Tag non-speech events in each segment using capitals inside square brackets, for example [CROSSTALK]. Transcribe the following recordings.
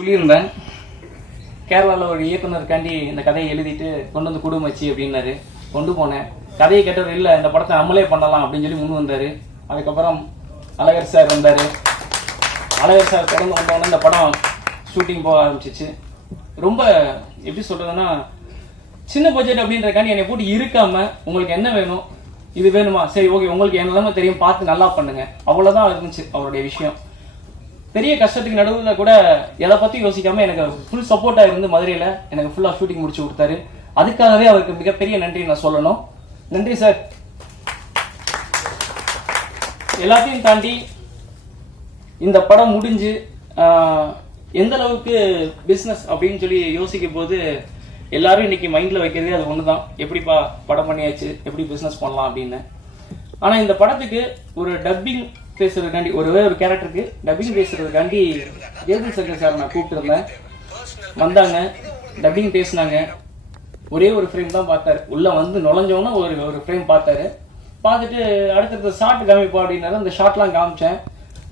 சொல்லியிருந்தேன். கேரளாவில் ஒரு இயக்குனருக்காண்டி இந்த கதையை எழுதிட்டு கொண்டு வந்து குடு மச்சி அப்படின்னாரு. கொண்டு போனேன். கதையை கேட்டவர் இல்லை இந்த படத்தை நம்மளே பண்ணலாம் அப்படின்னு சொல்லி முன் வந்தார். அதுக்கப்புறம் அழகர் சார் வந்தார். அழகர் சார் தொடர்ந்து வந்தோடனே இந்த படம் ஷூட்டிங் போக ஆரம்பிச்சிச்சு. ரொம்ப எப்படி சொல்கிறதுன்னா சின்ன பட்ஜெட் அப்படின்றக்காண்டி என்னை போட்டு இருக்காமல் உங்களுக்கு என்ன வேணும்? இது வேணுமா? சரி ஓகே உங்களுக்கு என்னெல்லாமே தெரியும் பார்த்து நல்லா பண்ணுங்க. அவ்வளோதான் இருந்துச்சு அவருடைய விஷயம். பெரிய கஷ்டத்துக்கு நடுவில் கூட எதை பற்றியும் யோசிக்காம எனக்கு ஃபுல் சப்போர்ட்டாக இருந்து மதுரையில் எனக்கு ஃபுல்லாக ஷூட்டிங் முடிச்சு கொடுத்தாரு. அதுக்காகவே அவருக்கு மிகப்பெரிய நன்றி நான் சொல்லணும். நன்றி சார் எல்லாத்தையும் தாண்டி இந்த படம் முடிஞ்சு எந்த அளவுக்கு பிஸ்னஸ் அப்படின்னு சொல்லி யோசிக்கும் போது எல்லாரும் இன்னைக்கு மைண்டில் வைக்கிறதே அது ஒன்று தான் எப்படிப்பா படம் பண்ணியாச்சு? எப்படி பிஸ்னஸ் பண்ணலாம் அப்படின்னு. ஆனால் இந்த படத்துக்கு ஒரு டப்பிங் பேசுறதுக்காண்டி ஒருவே ஒரு கேரக்டருக்கு டப்பிங் பேசுறதுக்காண்டி ஜெயபுல் சங்கர் சார் நான் கூப்பிட்டுருந்தேன். வந்தாங்க டப்பிங் பேசினாங்க. ஒரே ஒரு ஃப்ரேம் தான் பார்த்தாரு. உள்ள வந்து நுழைஞ்சோன்னா ஒரு ஒரு ஃப்ரேம் பார்த்தாரு. பார்த்துட்டு அடுத்தடுத்த ஷார்ட் காமிப்பா அப்படின்னாரு. அந்த ஷார்ட்லாம் காமிச்சேன்.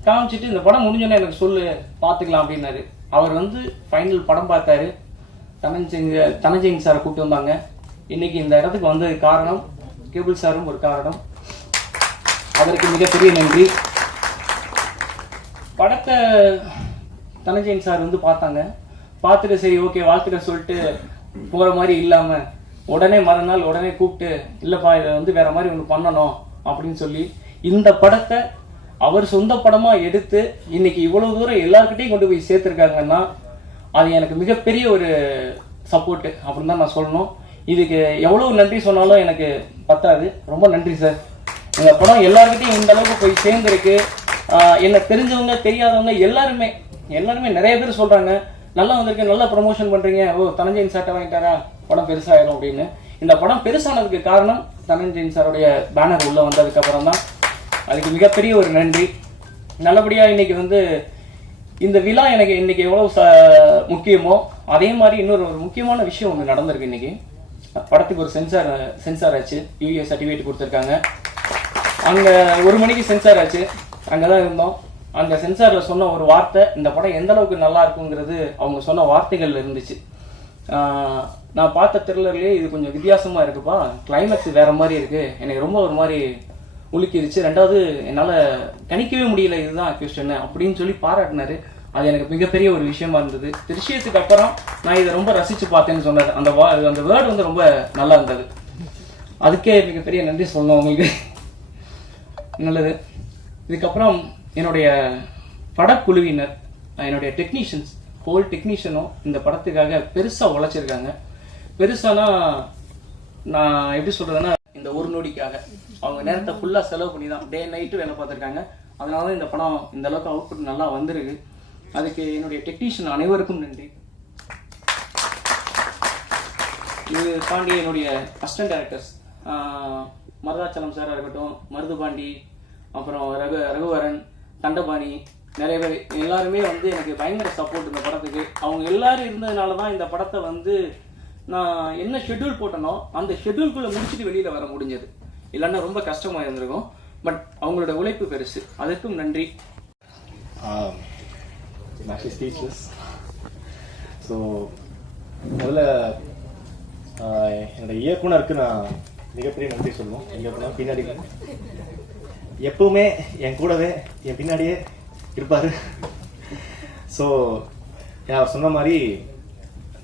காமிச்சிட்டு இந்த படம் முடிஞ்சோன்னே எனக்கு சொல்லு பார்த்துக்கலாம் அப்படின்னாரு. அவர் வந்து ஃபைனல் படம் பார்த்தாரு. தனஞ்செங் தனஞ்செங் சாரை கூப்பிட்டு வந்தாங்க. இன்னைக்கு இந்த இடத்துக்கு வந்தது காரணம் கேபிள் சாரும் ஒரு காரணம். அதற்கு மிகப்பெரிய நன்றி. படத்தை தனஞ்சயன் சார் வந்து பார்த்தாங்க. பார்த்துட்டு சரி ஓகே வாழ்த்துக்க சொல்லிட்டு போகிற மாதிரி இல்லாமல் உடனே மறுநாள் உடனே கூப்பிட்டு இல்லைப்பா இதை வந்து வேற மாதிரி ஒன்று பண்ணணும் அப்படின்னு சொல்லி இந்த படத்தை அவர் சொந்த படமாக எடுத்து இன்னைக்கு இவ்வளோ தூரம் எல்லாருக்கிட்டையும் கொண்டு போய் சேர்த்துருக்காங்கன்னா அது எனக்கு மிகப்பெரிய ஒரு சப்போர்ட்டு அப்படின்னு தான் நான் சொல்லணும். இதுக்கு எவ்வளோ நன்றி சொன்னாலும் எனக்கு பத்தாது. ரொம்ப நன்றி சார் இந்த படம் எல்லாருக்கிட்டையும் இந்த அளவுக்கு போய் சேர்ந்துருக்கு. என்ன தெரிஞ்சவங்க தெரியாதவங்க எல்லாருமே எல்லாருமே நிறைய பேர் சொல்றாங்க நல்லா வந்திருக்கு நல்லா ப்ரொமோஷன் பண்றீங்க. ஓ தனஞ்சயன் சார்ட்ட வாங்கிட்டாரா? படம் பெருசாயிரும் அப்படின்னு. இந்த படம் பெருசானதுக்கு காரணம் தனஞ்சயன் சாருடைய பேனர் உள்ள வந்ததுக்கு அப்புறம் தான். அதுக்கு மிகப்பெரிய ஒரு நன்றி. நல்லபடியா இன்னைக்கு வந்து இந்த விழா எனக்கு இன்னைக்கு எவ்வளவு ச- முக்கியமோ அதே மாதிரி இன்னொரு ஒரு முக்கியமான விஷயம் ஒன்று நடந்திருக்கு இன்னைக்கு. படத்துக்கு ஒரு சென்சார் சென்சார் ஆச்சு. யூஏ சர்டிஃபிகேட் கொடுத்துருக்காங்க. அங்க ஒரு மணிக்கு சென்சார் ஆச்சு. அங்கே தான் இருந்தோம். அந்த சென்சாரில் சொன்ன ஒரு வார்த்தை இந்த படம் எந்த அளவுக்கு நல்லா இருக்குங்கிறது அவங்க சொன்ன வார்த்தைகள் இருந்துச்சு. நான் பார்த்த த்ரில்லர்லேயே இது கொஞ்சம் வித்தியாசமாக இருக்குப்பா. கிளைமேக்ஸ் வேற மாதிரி இருக்கு. எனக்கு ரொம்ப ஒரு மாதிரி உலுக்கிருச்சு. ரெண்டாவது என்னால் கணிக்கவே முடியல இதுதான் கொஸ்டின் அப்படின்னு சொல்லி பாராட்டினாரு. அது எனக்கு மிகப்பெரிய ஒரு விஷயமா இருந்தது. திருச்சியத்துக்கு அப்புறம் நான் இதை ரொம்ப ரசிச்சு பார்த்தேன்னு சொன்னார். அந்த வா- அந்த வேர்டு வந்து ரொம்ப நல்லா இருந்தது. அதுக்கே மிகப்பெரிய நன்றி சொல்லணும் உங்களுக்கு. நல்லது. இதுக்கப்புறம் என்னுடைய படக்குழுவினர் என்னுடைய டெக்னீஷியன்ஸ் ஹோல் டெக்னீஷியனும் இந்த படத்துக்காக பெருசாக உழைச்சிருக்காங்க. பெருசானா நான் எப்படி சொல்றதுன்னா இந்த ஒரு நொடிக்காக. அவங்க நேரத்தை ஃபுல்லாக செலவு பண்ணி தான் டே நைட்டு வேலை பார்த்துருக்காங்க. அதனால தான் இந்த படம் இந்த அளவுக்கு அவுட்புட் நல்லா வந்திருக்கு. அதுக்கு என்னுடைய டெக்னீஷியன் அனைவருக்கும் நன்றி. இது பாண்டி என்னுடைய அசிஸ்டன்ட் டேரக்டர்ஸ் மருதாச்சலம் சாராக இருக்கட்டும் மருதுபாண்டி அப்புறம் ரகு ரகுவரன் தண்டபாணி நிறைய பேர். எல்லாருமே வந்து எனக்கு பயங்கர சப்போர்ட் இந்த படத்துக்கு. அவங்க எல்லாரும் இருந்ததுனால தான் இந்த படத்தை வந்து நான் என்ன ஷெட்யூல் போட்டனோ அந்த ஷெட்யூல்குள்ளே முடிச்சுட்டு வெளியில் வர முடிஞ்சது. இல்லைன்னா ரொம்ப கஷ்டமாக இருந்திருக்கும். பட் அவங்களோட உழைப்பு பெருசு. அதற்கும் நன்றி. ஸோ முதல்ல என்னோட இயக்குனருக்கு நான் மிகப்பெரிய நன்றி சொல்லுவோம் இயக்குனர் பின்னாடி எப்பவுமே என் கூடவே என் பின்னாடியே இருப்பார். ஸோ அவர் சொன்ன மாதிரி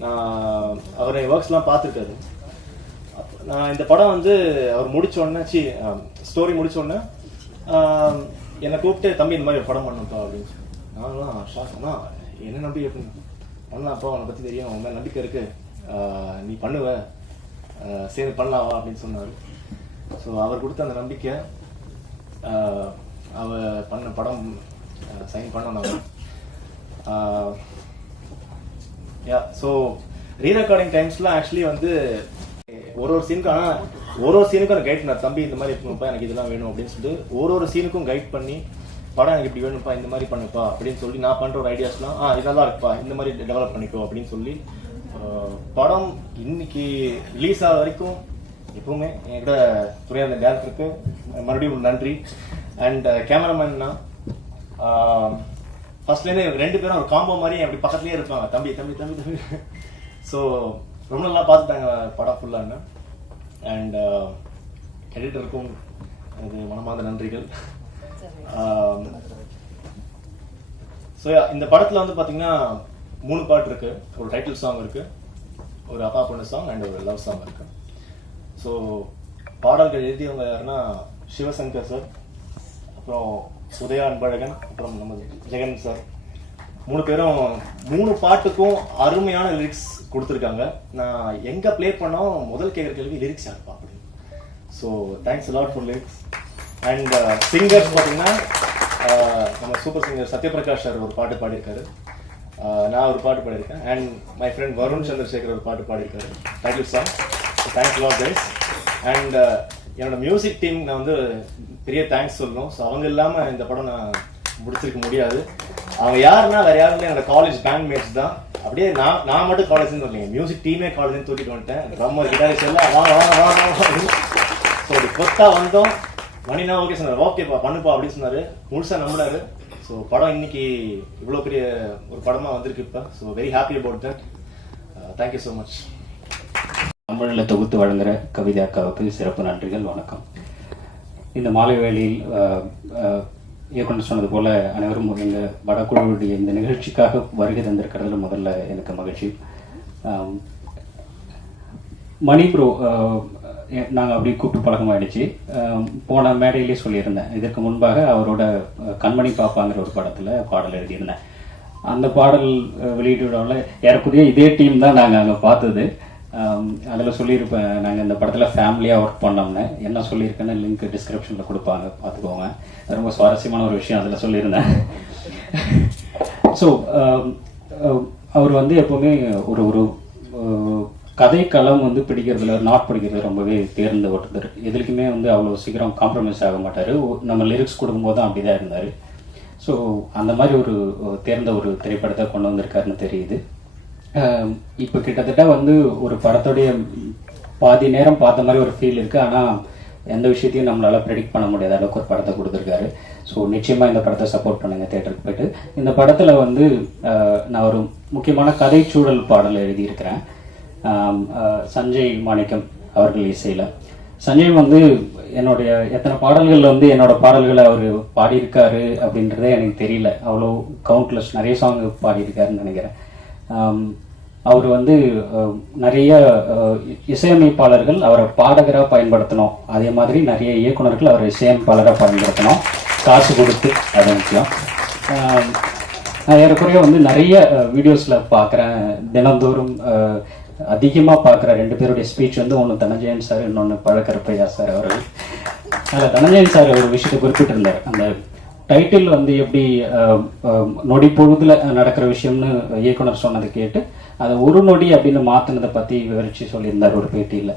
நான் அவர் ஒர்க்ஸ்லாம் பார்த்துருக்காரு. நான் இந்த படம் வந்து அவர் முடிச்ச உடனே சி ஸ்டோரி முடிச்ச உடனே என்னை கூப்பிட்டு தம்பி இந்த மாதிரி ஒரு படம் பண்ணப்பா அப்படின்னு நானும் நான்லாம் ஷாக் அண்ணா என்ன நம்பி எப்படி பண்ணலாம்ப்பா உன்னை பற்றி தெரியும். உன் மேலே நம்பிக்கை இருக்கு. நீ பண்ணுவ. சேர்ந்து பண்ணலாம் வா அப்படின்னு சொன்னார். ஸோ அவர் கொடுத்த அந்த நம்பிக்கை அவ பண்ண படம் சைன் பண்ணணும் நான் யா ஸோ ரீரெக்கார்டிங் டைம்ஸ்லாம் ஆக்சுவலி வந்து ஒரு ஒரு சீனுக்கும் ஆனால் ஒரு ஒரு சீனுக்கும் கைட் பண்ண தம்பி இந்த மாதிரி இருக்கணும்ப்பா எனக்கு இதெல்லாம் வேணும் அப்படின்னு சொல்லிட்டு ஒரு ஒரு சீனுக்கும் கைட் பண்ணி படம் எனக்கு இப்படி வேணும்ப்பா இந்த மாதிரி பண்ணுப்பா அப்படின்னு சொல்லி நான் பண்ணுற ஒரு ஐடியாஸ்லாம் ஆ இதெல்லாம் இருக்குப்பா இந்த மாதிரி டெவலப் பண்ணிக்கோ அப்படின்னு சொல்லி படம் இன்னைக்கு ரிலீஸ் ஆக வரைக்கும் எப்பவுமே என்கிட்ட துறையா அந்த டேரக்டருக்கு மறுபடியும் நன்றி. அண்ட் கேமராமேன்னா ஃபர்ஸ்ட்லேருந்து ரெண்டு பேரும் ஒரு காம்போ மாதிரி அப்படி பக்கத்துலேயே இருப்பாங்க. தம்பி தம்பி தம்பி தம்பி. ஸோ ரொம்ப நல்லா பார்த்துட்டாங்க படம் ஃபுல்லாக அண்ட் எடிட்டருக்கும் அது மனமார்ந்த நன்றிகள். ஸோ இந்த படத்தில் வந்து பார்த்தீங்கன்னா மூணு பாட்டு இருக்கு. ஒரு டைட்டில் சாங் இருக்கு. ஒரு அப்பா பொண்ணு சாங் அண்ட் ஒரு லவ் சாங் இருக்கு. ஸோ பாடல்கள் எழுதியவங்க யாருன்னா சிவசங்கர் சார் அப்புறம் உதயா அன்பழகன் அப்புறம் நம்ம ஜெகன் சார் மூணு பேரும் மூணு பாட்டுக்கும் அருமையான லிரிக்ஸ் கொடுத்துருக்காங்க. நான் எங்க ப்ளே பண்ணோம் முதல் கேட்குற கேள்வி லிரிக்ஸ் யாருப்பா அப்படின்னு so thanks lot for lyrics and singers பார்த்தீங்கன்னா நம்ம சூப்பர் சிங்கர் சத்யபிரகாஷ் சார் ஒரு பாட்டு பாடியிருக்காரு. Uh, நான் ஒரு பாட்டு பாடியிருக்கேன். And my friend Varun Chandrasekhar ஒரு பாட்டு பாடியிருக்காரு. Thank you sir thanks lot guys and uh, என்னோட மியூசிக் டீம் நான் வந்து பெரிய தேங்க்ஸ் சொல்லணும். ஸோ அவங்க இல்லாமல் இந்த படம் நான் முடிச்சிருக்க முடியாது. அவங்க யாருன்னா வேற யாரும் என்னோட காலேஜ் பேண்ட் மேட்ஸ் தான். அப்படியே நான் நான் மட்டும் காலேஜ்னு வரலைங்க மியூசிக் டீமே காலேஜ்னு தூக்கிட்டு வந்துட்டேன். ட்ரம்மர் கிட்டாரிஸ்ட் எல்லாம் வாங்க வாங்க வாங்க ஸோ அப்படி கொத்தா வந்தோம். மணினா ஓகே சொன்னார். ஓகேப்பா பண்ணுப்பா அப்படின்னு சொன்னாரு. முழுசா நம்பினாரு. ஸோ படம் இன்னைக்கு இவ்வளோ பெரிய ஒரு படமா வந்திருக்கு இப்போ. So very happy about that thank you so much தமிழில் தொகுத்து வழங்குகிற கவிதை அக்காவுக்கு சிறப்பு நன்றிகள் வணக்கம். இந்த மாலை வேளையில் இயக்குனர் சொன்னது போல அனைவரும் எங்கள் வடக்குழுவுடைய இந்த நிகழ்ச்சிக்காக வருகை தந்திருக்கிறதுல முதல்ல எனக்கு மகிழ்ச்சி. ஆம், மணி ப்ரோ நாங்கள் அப்படி கூப்பிட்டு பழக்கமாயிடுச்சு. போன மேடையிலே சொல்லியிருந்தேன். இதற்கு முன்பாக அவரோட கண்மணி பாப்பாங்கிற ஒரு படத்தில் பாடல் எழுதியிருந்தேன். அந்த பாடல் அஹ், வெளியீட்டு ஏறக்குறைய இதே டீம் தான் நாங்கள் அங்கே பார்த்தது. அதில் சொல்லியிருப்பேன் நாங்கள் இந்த படத்தில் ஃபேமிலியாக ஒர்க் பண்ணோம்னு. என்ன சொல்லியிருக்கேன்னு லிங்க் டிஸ்கிரிப்ஷனில் கொடுப்பாங்க பார்த்துக்கோங்க. ரொம்ப சுவாரஸ்யமான ஒரு விஷயம் அதில் சொல்லியிருந்தேன். ஸோ அவர் வந்து எப்போவுமே ஒரு ஒரு கதை கதைக்களம் வந்து பிடிக்கிறதுல நாட் பிடிக்கிறது ரொம்பவே தேர்ந்த ஒருத்தர் எதுலைக்குமே வந்து அவ்வளோ சீக்கிரம் காம்ப்ரமைஸ் ஆக மாட்டார். நம்ம லிரிக்ஸ் கொடுக்கும்போது தான் அப்படி தான் இருந்தார். ஸோ அந்த மாதிரி ஒரு தேர்ந்த ஒரு திரைப்படத்தை கொண்டு வந்திருக்காருன்னு தெரியுது. இப்போ கிட்டத்தட்ட வந்து ஒரு படத்துடைய பாதி நேரம் பார்த்த மாதிரி ஒரு ஃபீல் இருக்குது ஆனால் எந்த விஷயத்தையும் நம்மளால் ப்ரெடிக்ட் பண்ண முடியாத அளவுக்கு ஒரு படத்தை கொடுத்துருக்காரு. ஸோ நிச்சயமாக இந்த படத்தை சப்போர்ட் பண்ணுங்கள் தேட்டருக்கு போயிட்டு. இந்த படத்தில் வந்து நான் ஒரு முக்கியமான கதைச்சூழல் பாடல் எழுதியிருக்கிறேன். சஞ்சய் மாணிக்கம் அவர்கள் இசையில். சஞ்சய் வந்து என்னுடைய எத்தனை பாடல்களில் வந்து என்னோட பாடல்களை அவர் பாடியிருக்காரு அப்படின்றதே எனக்கு தெரியல. அவ்வளோ கவுண்ட்லெஸ் நிறைய சாங் பாடியிருக்காருன்னு நினைக்கிறேன். அவர் வந்து நிறைய இசையமைப்பாளர்கள் அவரை பாடகராக பயன்படுத்தணும். அதே மாதிரி நிறைய இயக்குனர்கள் அவரை இசையமைப்பாளராக பயன்படுத்தணும். காசு கொடுத்து அது முக்கியம். நான் ஏறக்குறைய வந்து நிறைய வீடியோஸில் பார்க்குறேன். தினந்தோறும் அதிகமாக பார்க்குற ரெண்டு பேருடைய ஸ்பீச் வந்து ஒன்று தனஞ்சயன் சார் இன்னொன்று பழக்கருப்பையா சார் அவர்கள். அதில் தனஞ்சயன் சார் ஒரு விஷயத்தை குறிப்பிட்டிருந்தார். அந்த டைட்டில் வந்து எப்படி நொடி பொழுதுல நடக்கிற விஷயம்னு இயக்குனர் சொன்னதை கேட்டு அதை ஒரு நொடி அப்படின்னு மாற்றினதை பற்றி விவரித்து சொல்லியிருந்தார் ஒரு பேட்டியில்.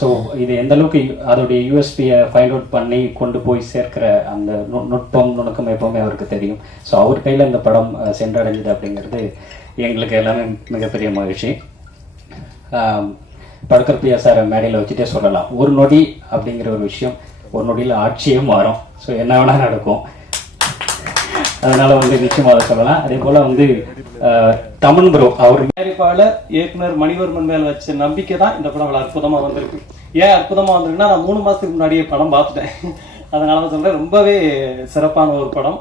ஸோ இது எந்த அளவுக்கு அதோடைய யூஎஸ்பியை ஃபைண்ட் அவுட் பண்ணி கொண்டு போய் சேர்க்கிற அந்த நு- நுட்பம் நுணுக்கம் எப்பவுமே அவருக்கு தெரியும். ஸோ அவர் கையில் இந்த படம் சென்றடைஞ்சது அப்படிங்கிறது எங்களுக்கு எல்லாமே மிகப்பெரிய மகிழ்ச்சி. படுக்கர் பிரியா சார் மேடையில் வச்சுட்டே சொல்லலாம். ஒரு நொடி அப்படிங்கிற ஒரு விஷயம் ஒரு நொடியில் ஆட்சியே மாறும். ஸோ என்ன வேணால் நடக்கும். அதனால வந்து நிச்சயமாக அதை சொல்லலாம். அதே போல வந்து தமன் ப்ரோ அவர் தயாரிப்பாளர் இயக்குனர் மணிவர்மன் மேல வச்ச நம்பிக்கை தான் இந்த படம் அற்புதமா வந்திருக்கு. ஏன் அற்புதமா வந்திருக்குன்னா நான் மூணு மாசத்துக்கு முன்னாடியே படம் பார்த்துட்டேன். அதனால தான் சொல்றேன் ரொம்பவே சிறப்பான ஒரு படம்.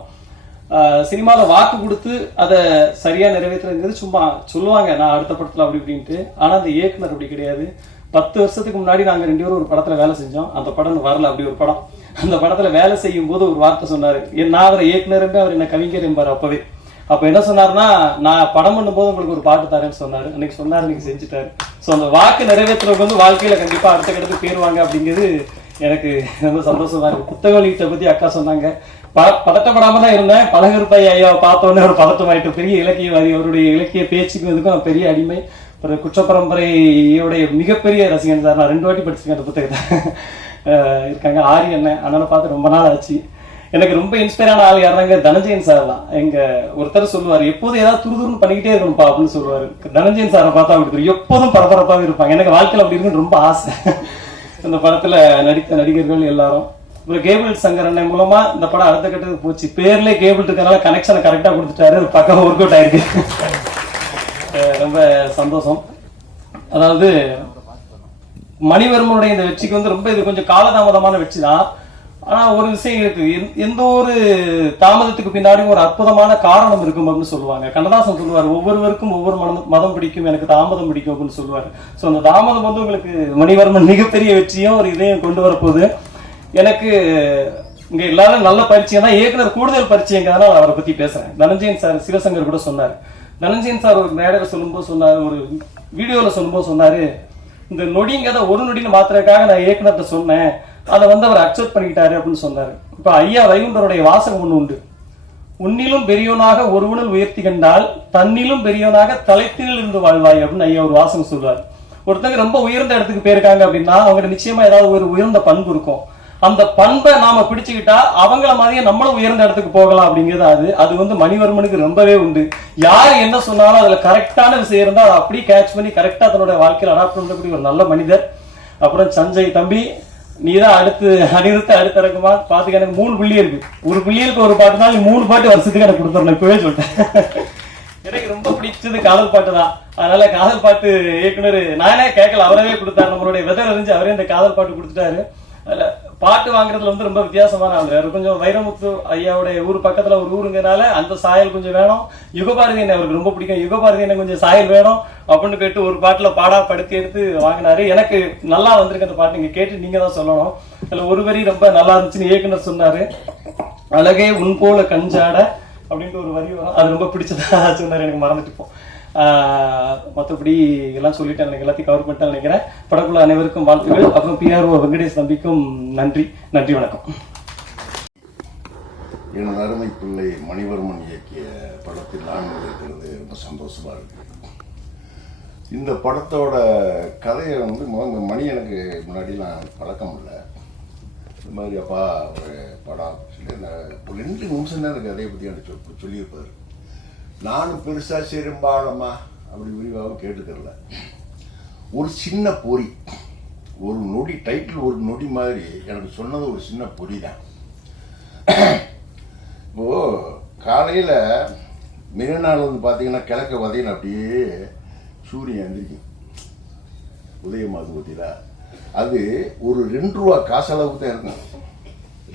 ஆஹ் வாக்கு கொடுத்து அதை சரியா நிறைவேற்றுறது சும்மா சொல்லுவாங்க நான் அடுத்த படத்துல அப்படி இப்படின்ட்டு. ஆனா அந்த இயக்குனர் அப்படி கிடையாது. பத்து வருஷத்துக்கு முன்னாடி நாங்கள் ரெண்டு பேரும் ஒரு படத்தில் வேலை செஞ்சோம். அந்த படம் வரல அப்படி ஒரு படம். அந்த படத்தில் வேலை செய்யும் போது ஒரு வார்த்தை சொன்னார். என் நான் அவரை இயக்குனர் அவர் என்ன கவிஞர் என்பார் அப்பவே. அப்போ என்ன சொன்னார்னா நான் படம் பண்ணும்போது உங்களுக்கு ஒரு பாட்டு தரேன்னு சொன்னார். அன்னைக்கு சொன்னார் இன்னைக்கு செஞ்சுட்டாரு. ஸோ அந்த வாக்கு நிறைவேற்றுறவங்க வந்து வாழ்க்கையில் கண்டிப்பாக அடுத்த கட்டத்துக்கு போயிருவாங்க அப்படிங்கிறது எனக்கு ரொம்ப சந்தோஷமா இருக்கு. புத்தக வெளியீட்டை பத்தி அக்கா சொன்னாங்க. ப- பதட்டப்படாம தான் இருந்தேன். பழகருப்பை ஐயாவை பார்த்தோன்னே ஒரு பதட்டம் ஆயிட்டு பெரிய இலக்கியவாதி. அவருடைய இலக்கிய பேச்சுக்கு இதுக்கும் பெரிய அடிமை. ஒரு குற்ற பரம்பரையுடைய மிகப்பெரிய ரசிகன் சார் நான் ரெண்டு வாட்டி படிச்சிருக்கேன் அந்த புத்தகத்தை. இருக்காங்க. ஆரி அண்ணன் அண்ணனை பார்த்து ரொம்ப நாள் ஆச்சு. எனக்கு ரொம்ப இன்ஸ்பயரான ஆள் யாருனாங்க தனஞ்சயன் சார் தான். எங்க ஒருத்தர் சொல்லுவார் எப்போதும் ஏதாவது துருதுருன்னு பண்ணிக்கிட்டே இருக்கணும்ப்பா அப்படின்னு சொல்லுவார். தனஞ்சயன் சாரை பார்த்தா அப்படி தெரியும். எப்போதும் பரபரப்பாகவே இருப்பாங்க. எனக்கு வாழ்க்கையில் அப்படி இருக்குன்னு ரொம்ப ஆசை. இந்த படத்துல நடித்த நடிகர்கள் எல்லாரும். அப்புறம் கேபிள் சங்கர் அண்ணன் மூலமா இந்த படம் அடுத்த கட்டத்துக்கு போச்சு. பேர்லேயே கேபிள் இருக்கிறனால கனெக்ஷனை கரெக்டா கொடுத்துட்டாரு. பக்கம் ஒர்க் அவுட் ஆயிருக்கு. ரொம்ப சந்தோஷம். அதாவது மணிவர்மனுடைய இந்த வெற்றிக்கு வந்து ரொம்ப இது கொஞ்சம் காலதாமதமான வெற்றி தான். ஆனா ஒரு விஷயம் இருக்கு. எந்த- ஒரு தாமதத்துக்கு பின்னாடியும் ஒரு அற்புதமான காரணம் இருக்கும் அப்படின்னு சொல்லுவாங்க. கண்ணதாசன் சொல்லுவார் ஒவ்வொருவருக்கும் ஒவ்வொரு மனம் மதம் பிடிக்கும் எனக்கு தாமதம் பிடிக்கும் அப்படின்னு சொல்லுவார். ஸோ அந்த தாமதம் வந்து உங்களுக்கு மணிவர்மன் மிகப்பெரிய வெற்றியும் ஒரு இதையும் கொண்டு வரப்போகுது. எனக்கு இங்க எல்லாரும் நல்ல பரிச்சயம் தான். இயக்குனர் கூடுதல் பரிச்சயங்கிறதுனால அவரை பத்தி பேசுறேன். தனஞ்சயன் சார் சிவசங்கர் கூட சொன்னார் தனஞ்சயன் சார் ஒரு மேடையில் சொல்லும்போது சொன்னார் ஒரு வீடியோவில் சொல்லும்போது சொன்னார் இந்த நொடிங்கிறத ஒரு நொடின்னு மாத்துறதுக்காக நான் இயக்குனர்கிட்ட சொன்னேன் அதை வந்து அவர் அக்செப்ட் பண்ணிக்கிட்டாரு அப்படின்னு சொன்னார். இப்போ ஐயா வைகுண்டருடைய வாசகம் ஒன்று உண்டு. உன்னிலும் பெரியவனாக ஒருவனில் உயர்த்தி கண்டால் தன்னிலும் பெரியவனாக தலைத்தினில் இருந்து வாழ்வாய் அப்படின்னு ஐயா ஒரு வாசகம் சொல்றாரு ஒருத்தங்க ரொம்ப உயர்ந்த இடத்துக்கு போயிருக்காங்க அப்படின்னா அவங்க நிச்சயமா ஏதாவது ஒரு உயர்ந்த பண்பு இருக்கும். அந்த பண்பை நாம பிடிச்சுக்கிட்டா அவங்கள மாதிரியே நம்மளும் உயர்ந்த இடத்துக்கு போகலாம் அப்படிங்கிறது அது. அது வந்து மணிவர்மனுக்கு ரொம்பவே உண்டு. யார் என்ன சொன்னாலும் அதுல கரெக்டான விஷயம் இருந்தால் அதை அப்படியே கேட்ச் பண்ணி கரெக்டா தன்னோட வாழ்க்கையில் அடாப்ட் பண்ணக்கூடிய ஒரு நல்ல மனிதர். அப்புறம் சஞ்சய் தம்பி நீதான் அடுத்து அனிருத்த அடுத்த இறக்குமா பாத்துக்க எனக்கு மூணு புள்ளி இருக்கு. ஒரு புள்ளியலுக்கு ஒரு பாட்டு நீ மூணு பாட்டு வருஷத்துக்கு எனக்கு கொடுத்துடணும். இப்பவே சொல்லிட்டேன். எனக்கு ரொம்ப பிடிச்சது காதல் பாட்டு தான். அதனால காதல் பாட்டு இயக்குனர் நானே கேட்கல அவரவே கொடுத்தாரு. நம்மளுடைய வெதர் அறிஞ்சு அவரே இந்த காதல் பாட்டு கொடுத்துட்டாரு. அதுல பாட்டு வாங்குறதுல வந்து ரொம்ப வித்தியாசமான ஆள். அவர் கொஞ்சம் வைரமுத்து ஐயாவுடைய ஊர் பக்கத்துல ஒரு ஊருங்கனால அந்த சாயல் கொஞ்சம் வேணும். யுகபாரதி என்ன அவருக்கு ரொம்ப பிடிக்கும். யுகபாரதி என்ன கொஞ்சம் சாயல் வேணும் அப்படின்னு கேட்டு ஒரு பாட்டுல பாடா படுத்தி எடுத்து வாங்கினாரு. எனக்கு நல்லா வந்திருக்கு அந்த பாட்டு. நீங்க கேட்டு நீங்க தான் சொல்லணும். அதுல ஒரு வரி ரொம்ப நல்லா இருந்துச்சுன்னு இயக்குனர் சொன்னாரு. அழகே உன் போல கஞ்சாட அப்படின்ட்டு ஒரு வரி வரும். அது ரொம்ப பிடிச்சதா [LAUGHS] சொன்னாரு. எனக்கு மறந்துட்டு இப்போ ஆஹ் மத்தபடி எல்லாம் சொல்லிட்டேன் எல்லாத்தையும் கவர் பண்ணிட்டேன் நினைக்கிறேன். படக்குள்ள அனைவருக்கும் வாழ்த்துக்கள். அப்புறம் பிஆர்ஓ வெங்கடேஷ் தம்பிக்கும் நன்றி. நன்றி வணக்கம். எனது அருமை பிள்ளை மணிவர்மன் இயக்கிய படத்தில் ஆண்டு இருக்கிறது ரொம்ப சந்தோஷமா இருக்கு. இந்த படத்தோட கதையை வந்து முதல்ல மணி எனக்கு முன்னாடிலாம் பழக்கம் இல்லை. இந்த மாதிரி அப்பா ஒரு படம் சொல்லி அந்த ஒரு ரெண்டு நிமிஷம் தான் அந்த கதையை பற்றி எனக்கு சொல்லியிருப்பாரு சொல்லியிருப்பார். நானும் பெருசாக சிறும்பாளமா அப்படி விரிவாக கேட்டுக்கறல ஒரு சின்ன பொறி. ஒரு நொடி டைட்டில் ஒரு நொடி மாதிரி. எனக்கு சொன்னது ஒரு சின்ன பொறி தான் ஓ காலையில் மிகநாள் வந்து பார்த்தீங்கன்னா கிழக்க வதையில அப்படியே சூரியன் எந்திரிக்கும். உதயமாகுது பார்த்தீங்களா அது ஒரு ரெண்டு ரூபா காசளவுக்கு தான் இருக்கும்.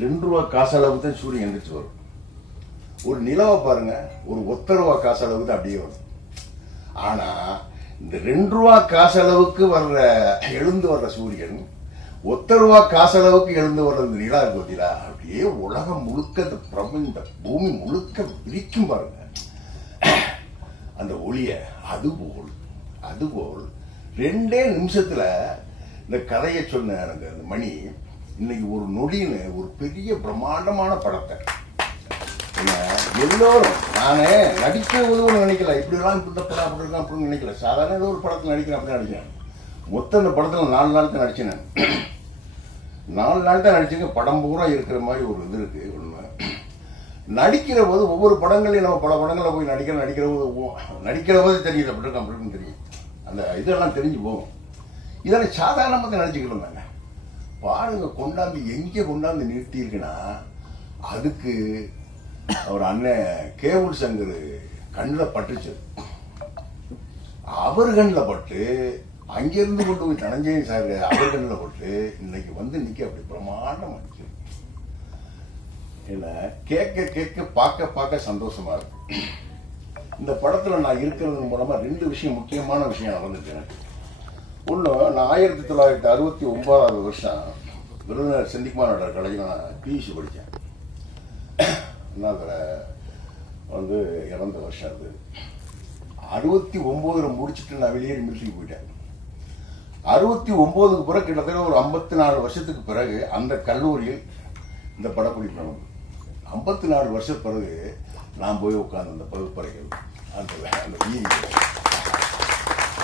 ரெண்டு ரூபா காசளவுக்கு தான் சூரியன் எந்திரிச்சு வரும். ஒரு நிலவை பாருங்க. ஒரு ஒத்த ரூபா காசளவுக்கு தான் அப்படியே வரும். ஆனா இந்த ரெண்டு ரூபா காசு அளவுக்கு வர்ற எழுந்து வர்ற சூரியன் ஒத்த ரூபா காசளவுக்கு எழுந்து வர்ற இந்த நிலா இருக்கு பார்த்தீங்களா? அப்படியே உலகம் முழுக்க இந்த பிரபஞ்ச பூமி முழுக்க விரிக்கும் பாருங்க. அந்த ஒளிய அதுபோல் அதுபோல் ரெண்டே நிமிஷத்துல இந்த கதையை சொன்ன எனக்கு அந்த மணி இன்னைக்கு ஒரு நொடின்னு ஒரு பெரிய பிரம்மாண்டமான படத்தை. எல்லோரும். நான் நடிக்க உதவுன்னு நினைக்கல. இப்படிலாம் இப்படி படம் அப்படி இருக்கான் அப்படின்னு நினைக்கல. சாதாரண ஏதோ ஒரு படத்தில் நடிக்கிறேன் அப்படின்னு நினைச்சேன். மொத்தம் இந்த படத்தில் நாலு நாள் தான் நடிச்சேன் நாலு நாள் தான் நடிச்சுங்க படம் பூரா இருக்கிற மாதிரி ஒரு இது இருக்கு ஒன்று நடிக்கிற போது ஒவ்வொரு படங்களையும் நம்ம பல படங்களில் போய் நடிக்கிற நடிக்கிற போது நடிக்கிற போது தெரியுது அப்படி இருக்கா அப்படி தெரியும். அந்த இதெல்லாம் தெரிஞ்சு போகும். இதெல்லாம் சாதாரணமாக தான் நடிச்சுக்கிட்டு இருந்தாங்க. பாருங்க கொண்டாந்து எங்கே கொண்டாந்து நிறுத்தியிருக்குன்னா அதுக்கு அவர் அண்ணன் கேவுல் சங்கர் கண்ணில் பட்டுச்சு. அவர் கண்ணில் பட்டு அங்கிருந்து கொண்டு போய் தனஞ்சயன் சார் அவர் கண்ணில் பட்டு இன்னைக்கு வந்து நிக்க அப்படி பிரமாண்டம் ஆச்சு இல்லை கேட்க கேட்க பார்க்க பார்க்க சந்தோஷமா இருக்கு. இந்த படத்துல நான் இருக்கிறது மூலமா ரெண்டு விஷயம் முக்கியமான விஷயம் நடந்துச்சு எனக்கு. ஒன்று நான் ஆயிரத்தி தொள்ளாயிரத்தி அறுபத்தி ஒன்பதாவது வருஷம் விருதுநகர் செந்திக்குமாரோட கலைஞர் நான் பியூசி படித்தேன் அண்ணாதுரை வந்து இறந்த வருஷம் அது. அறுபத்தி ஒம்போதில் முடிச்சுட்டு நான் வெளியேறி மிலிட்டரிக்கு போயிட்டேன். அறுபத்தி ஒம்போதுக்கு பிறகு கிட்டத்தட்ட ஒரு ஐம்பத்தி நாலு வருஷத்துக்கு பிறகு அந்த கல்லூரியில் இந்த படப்பிடி நடந்தது. ஐம்பத்தி நாலு வருஷம் பிறகு நான் போய் உட்காந்து அந்த பகுப்பறைகள் அந்த அந்த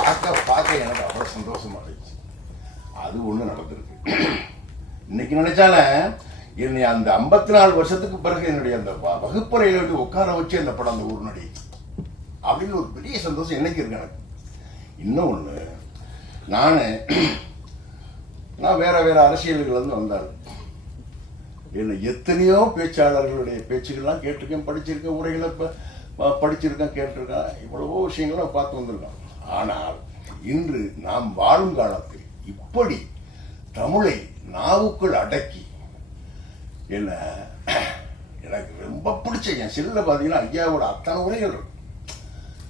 பார்க்க பார்க்க எனக்கு அவ்வளோ சந்தோஷமாக இருந்துச்சு. அது ஒன்று நடந்திருக்கு. இன்னைக்கு நினைச்சாலும் என்னை அந்த ஐம்பத்தி நாலு வருஷத்துக்கு பிறகு என்னுடைய அந்த வ- வகுப்பறையில வந்து உட்கார வச்சு அந்த படம் அந்த ஊர் நடி அப்படின்னு ஒரு பெரிய சந்தோஷம் என்னைக்கு இருக்கு எனக்கு? இன்னும் ஒன்று நானு நான் வேற வேற அரசியல்கள் வந்து வந்தாரு. என்ன எத்தனையோ பேச்சாளர்களுடைய பேச்சுகள்லாம் கேட்டிருக்கேன் படிச்சிருக்கேன் உரைகளை இப்போ படிச்சிருக்கேன் கேட்டிருக்கேன் இவ்வளவோ விஷயங்களை பார்த்து வந்திருக்கான். ஆனால் இன்று நாம் வாழும் காலத்தில் இப்படி தமிழை நாவுக்குள் அடக்கி என்ன? எனக்கு ரொம்ப பிடிச்ச என் செல்லில் பார்த்தீங்கன்னா ஐயாவோட அத்தனை உரைகள் இருக்கும்.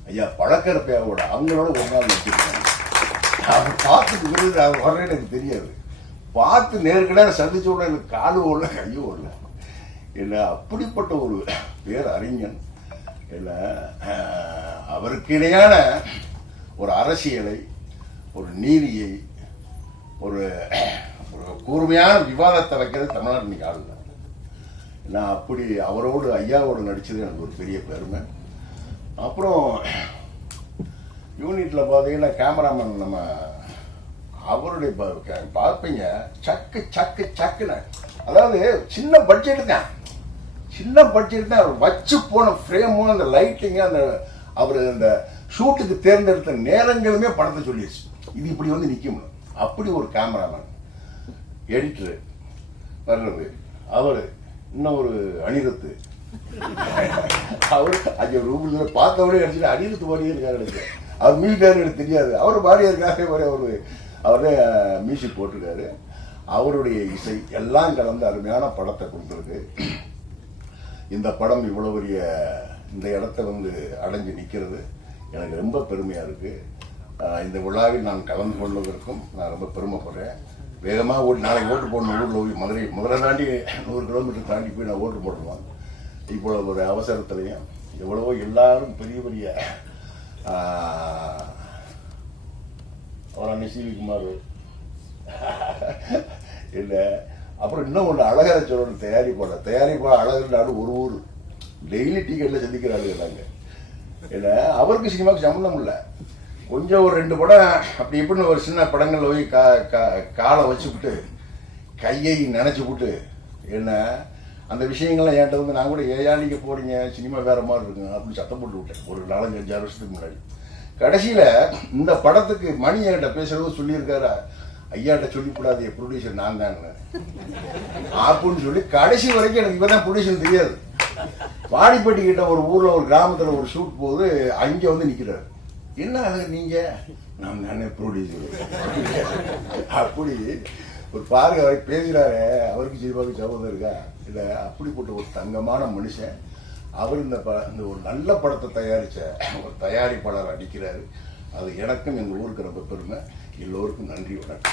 ஐயா பழக்கரப்பையாவோட அவங்களோட ஒரு நாள் வச்சிருக்காங்க அவர் பார்த்துட்டு விருது அவர் வர்றேன்னு எனக்கு தெரியாது. பார்த்து நேர்கடாக சந்திச்ச உடனே எனக்கு காலு ஓடல கையும் ஓடல. என்ன அப்படிப்பட்ட ஒரு பேர் அறிஞன். என்ன அவருக்கு இணையான ஒரு அரசியலை ஒரு நீதியை ஒரு ஒரு கூர்மையான விவாதத்தை வைக்கிறது தமிழ்நாடு இன்னைக்கு ஆளுநர். நான் அப்படி அவரோடு ஐயாவோடு நடித்தது எனக்கு ஒரு பெரிய பெருமை. அப்புறம் யூனிட்டில் பார்த்தீங்கன்னா கேமராமேன் நம்ம அவருடைய பார்ப்பீங்க. சக்கு சக்கு சக்குன்னு. அதாவது சின்ன பட்ஜெட் தான். சின்ன பட்ஜெட் தான். அவர் வச்சு போன ஃப்ரேமும் அந்த லைட்டிங்கு அந்த அவர் அந்த ஷூட்டுக்கு தேர்ந்தெடுத்த நேரங்களுமே படத்தை சொல்லிடுச்சு. இது இப்படி வந்து நிற்கும் அப்படி ஒரு கேமராமேன் எடிட்டரு வர்றது. அவர் இன்னும் ஒரு அனிருத்து அவர் அஞ்சு ரூபில் பார்த்தவரே அடிச்சுட்டு அனிருத்து பாடியே இருக்காரு எனக்கு அவர் மியூசிக்காரு எனக்கு தெரியாது. அவர் மாதிரியே இருக்காரு ஒரு அவரே மியூசிக் போட்டிருக்காரு. அவருடைய இசை எல்லாம் கலந்து அருமையான படத்தை கொடுத்துருக்கு. இந்த படம் இவ்வளோ பெரிய இந்த இடத்த வந்து அடைஞ்சு நிற்கிறது எனக்கு ரொம்ப பெருமையாக இருக்குது இந்த விழாவில் நான் கலந்து கொள்வதற்கும் நான் ரொம்ப பெருமைப்படுறேன். வேகமாக ஓட்டு நாளைக்கு ஓட்டு போடணும் ஊரில் போய். மதுரை மதுரை தாண்டி நூறு கிலோமீட்டர் தாண்டி போய் நான் ஓட்டு போடணும்? இப்போ ஒரு அவசரத்துலையும் எவ்வளவோ எல்லாரும் பெரிய பெரிய அவரான சிவிகுமார் இல்லை அப்புறம் இன்னும் ஒன்று அழகர சொல்லணும் தயாரிப்பாள தயாரிப்பாளர் அழகர் ஒரு ஊர். டெய்லி டிக்கெட்டில் சந்திக்கிற ஆளுங்க நாங்கள் என்ன? அவருக்கு சினிமாவுக்கு சம்மந்தம் இல்லை. கொஞ்சம் ஒரு ரெண்டு படம் அப்படி இப்படின்னு ஒரு சின்ன படங்கள்ல போய் கா கா- காலை வச்சுக்கிட்டு கையை நினைச்சு விட்டு என்ன அந்த விஷயங்கள்லாம் என்கிட்ட வந்து நான் கூட ஏயா நீங்கள் போறீங்க? சினிமா வேற மாதிரி இருக்குங்க அப்படின்னு சத்தம் போட்டு விட்டேன். ஒரு நாலஞ்சு அஞ்சாறு வருஷத்துக்கு முன்னாடி. கடைசியில இந்த படத்துக்கு மணி என்கிட்ட பேசுறது சொல்லியிருக்காரு? ஐயாட்ட சொல்லிக்கூடாது ப்ரொடியூசர் நான் தான். அப்படின்னு சொல்லி கடைசி வரைக்கும் எனக்கு இப்பதான் ப்ரொடியூசர் தெரியாது. வாடிப்பட்டி கிட்ட ஒரு ஊரில் ஒரு கிராமத்தில் ஒரு ஷூட் போது அங்கே வந்து நிற்கிறாரு என்ன அது நீங்க? நான் தானே ப்ரொடியூசர் அப்படி ஒரு பாருங்க அவர் பேசுறாரு அவருக்கு சிரிப்பாக்கு சபதம் இருக்கா? இல்ல அப்படிப்பட்ட ஒரு தங்கமான மனுஷன். அவர் இந்த ப- இந்த ஒரு நல்ல படத்தை தயாரிச்ச ஒரு தயாரிப்பாளர் அடிக்கிறாரு. அது எனக்கும் எங்கள் ஊருக்கு ரொம்ப பெருமை. எல்லோருக்கும் நன்றி வணக்கம்.